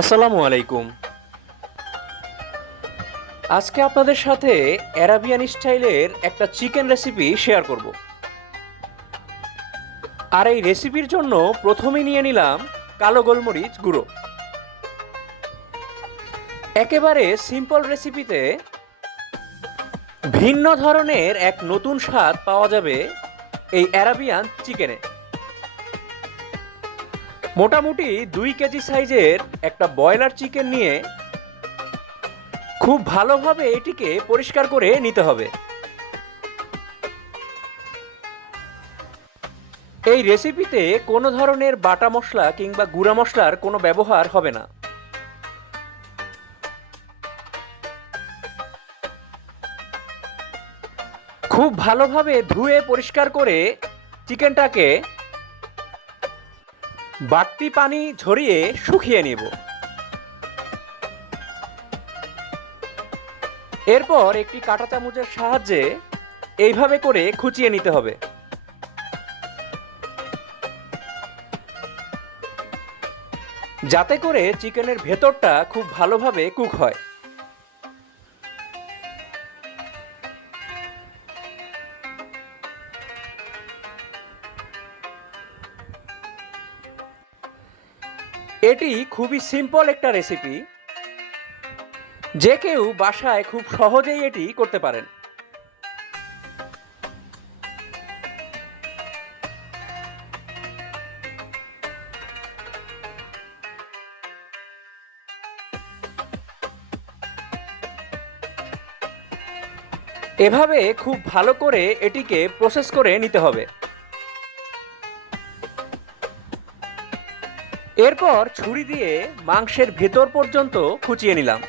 আসসালামু আলাইকুম। আজকে আপনাদের সাথে অ্যারাবিয়ান স্টাইলের একটা চিকেন রেসিপি শেয়ার করব। আর এই রেসিপির জন্য প্রথমে নিয়ে নিলাম কালো গোলমরিচ গুঁড়ো। একেবারে সিম্পল রেসিপিতে ভিন্ন ধরনের এক নতুন স্বাদ পাওয়া যাবে এই অ্যারাবিয়ান চিকেনে। মোটামুটি দুই কেজি সাইজের একটা ব্রয়লার চিকেন নিয়ে খুব ভালোভাবে এটিকে পরিষ্কার করে নিতে হবে। এই রেসিপিতে কোনো ধরনের বাটা মশলা কিংবা গুঁড়া মশলার কোনো ব্যবহার হবে না। খুব ভালোভাবে ধুয়ে পরিষ্কার করে চিকেনটাকে বাড়তি পানি ঝরিয়ে শুকিয়ে নিব। এরপর একটি কাঁটা চামচের সাহায্যে এইভাবে করে খুঁচিয়ে নিতে হবে। যাতে করে চিকেনের ভেতরটা খুব ভালোভাবে কুক হয়। এটি খুবই সিম্পল একটা রেসিপি যে কেউ বাসায় খুব সহজেই এটি করতে পারেন। এভাবে খুব ভালো করে এটিকে প্রসেস করে নিতে হবে। এরপর ছুরি দিয়ে মাংসের ভেতর পর্যন্ত খুঁচিয়ে নিলাম।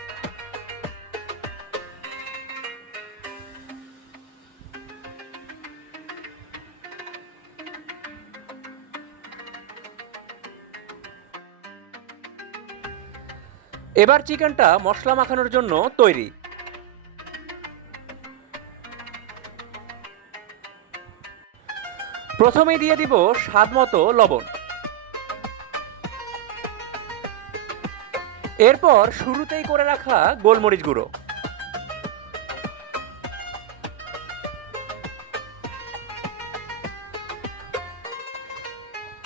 এবার চিকেনটা মশলা মাখানোর জন্য তৈরি। প্রথমে দিয়ে দিব স্বাদ মতো লবণ। এরপর শুরুতেই করে রাখা গোলমরিচ গুঁড়ো।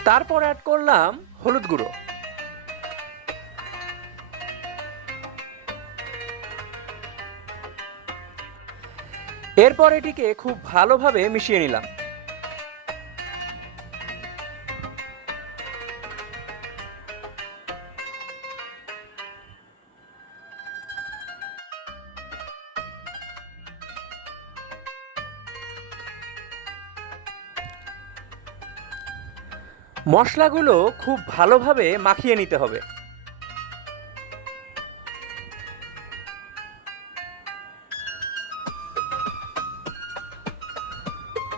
তারপর অ্যাড করলাম হলুদ গুঁড়ো। এরপর এটিকে খুব ভালোভাবে মিশিয়ে নিলাম। মশলাগুলো খুব ভালোভাবে মাখিয়ে নিতে হবে।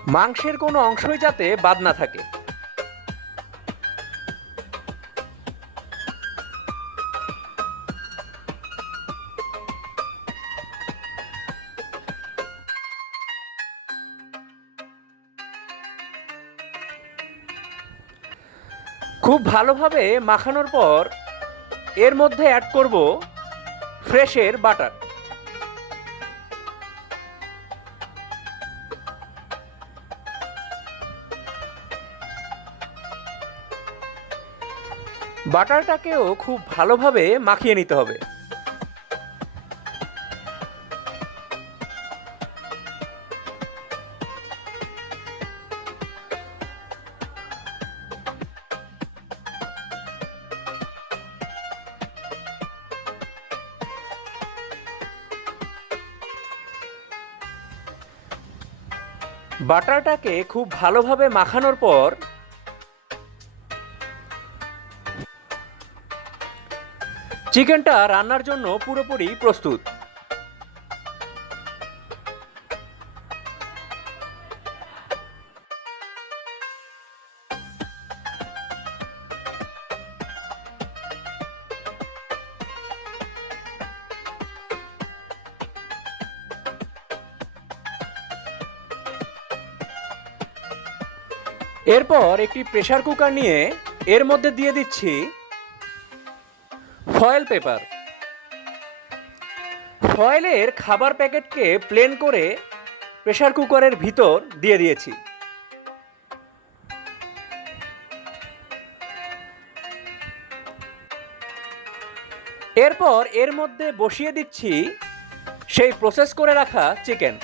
মাংসের কোনো অংশই যাতে বাদ না থাকে। খুব ভালোভাবে মাখানোর পর এর মধ্যে অ্যাড করব ফ্রেশের বাটার বাটারটাকেও খুব ভালোভাবে মাখিয়ে নিতে হবে। বাটারটাকে খুব ভালোভাবে মাখানোর পর চিকেনটা রান্নার জন্য পুরোপুরি প্রস্তুত। এরপর একটি প্রেসার কুকার নিয়ে এর মধ্যে দিয়ে দিচ্ছি ফয়েল পেপার ফয়েলের খাবার প্যাকেটকে প্লেন করে প্রেসার কুকারের ভিতর দিয়ে দিয়েছি। এরপর এর মধ্যে বসিয়ে দিচ্ছি সেই প্রসেস করে রাখা চিকেন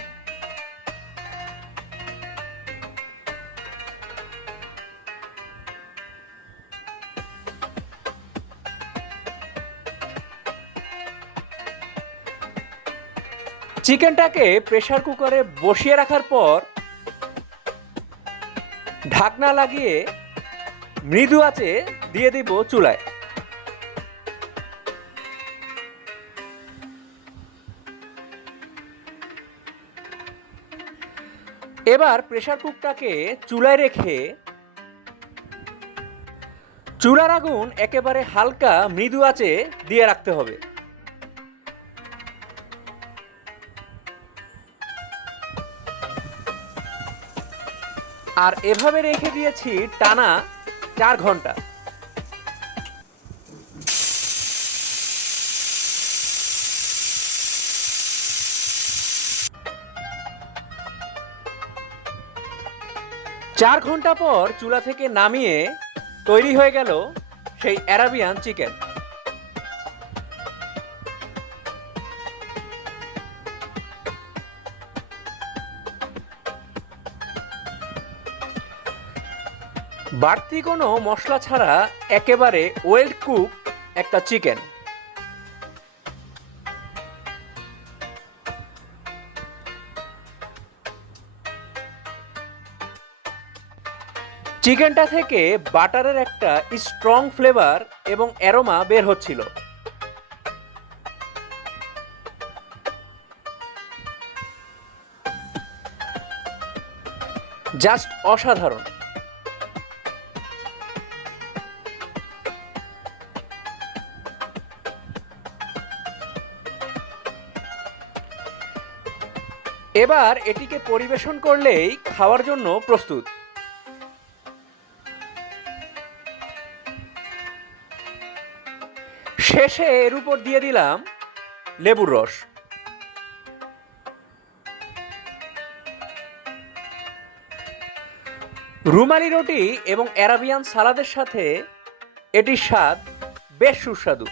চিকেনটাকে প্রেসার কুকারে বসিয়ে রাখার পর ঢাকনা লাগিয়ে মৃদু আঁচে দিয়ে দিব চুলায়। এবার প্রেসার কুকটাকে চুলায় রেখে চুলার আগুন একেবারে হালকা মৃদু আঁচে দিয়ে রাখতে হবে। আর এভাবে রেখে দিয়েছি টানা চার ঘণ্টা। চার ঘণ্টা পর চুলা থেকে নামিয়ে তৈরি হয়ে গেল সেই অ্যারাবিয়ান চিকেন। বাড়তি কোনো মশলা ছাড়া একেবারে ওয়েল কুক একটা চিকেন। চিকেনটা থেকে বাটারের একটা স্ট্রং ফ্লেভার এবং অ্যারোমা বের হচ্ছিল। জাস্ট অসাধারণ। এবার এটিকে পরিবেশন করলেই খাওয়ার জন্য প্রস্তুত। শেষে এর উপর দিয়ে দিলাম লেবুর রস। রুমালি রুটি এবং অ্যারাবিয়ান সালাদের সাথে এটির স্বাদ বেশ সুস্বাদু।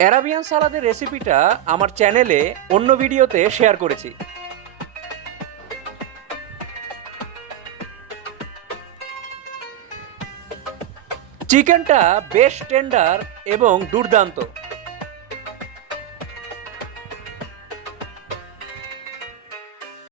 অ্যারাবিয়ান সালাদের রেসিপিটা আমার চ্যানেলে অন্য ভিডিওতে শেয়ার করেছি। চিকেনটা বেশ টেন্ডার এবং দুর্দান্ত।